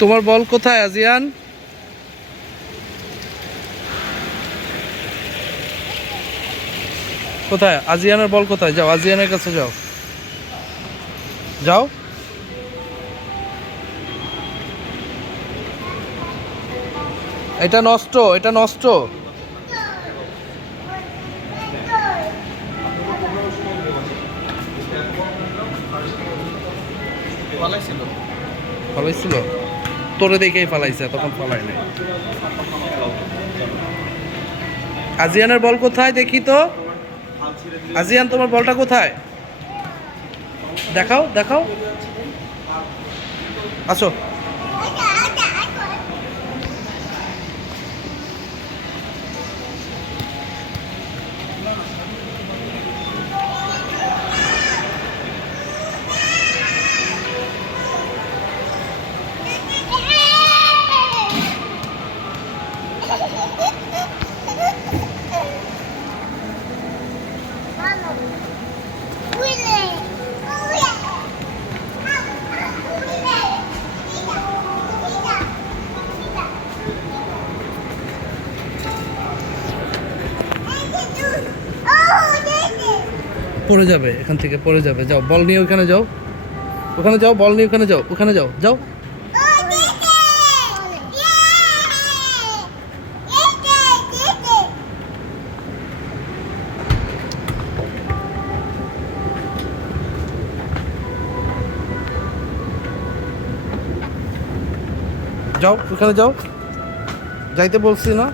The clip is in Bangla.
তোমার বল কোথায় আজিয়ান? কোথায় আজিয়ানের বল কোথায়? যাও আজিয়ানের কাছে যাও, যাও। এটা নষ্ট, এটা নষ্ট। ফালাইছিল তোরে দেখেই ফালাইছে, তখন ফালাই নাই। আজিয়ানের বল কোথায় দেখি তো। আজিয়ান তোমার বলটা কোথায়? দেখাও দেখাও, আসো। পড়ে যাবে, এখান থেকে পড়ে যাবে। যাও বল নিয়ে ওখানে যাও, ওখানে যাও, বল নিয়ে ওখানে যাও, ওখানে যাও, যাও। যাও ওখানে যাও, যাইতে বলছি না?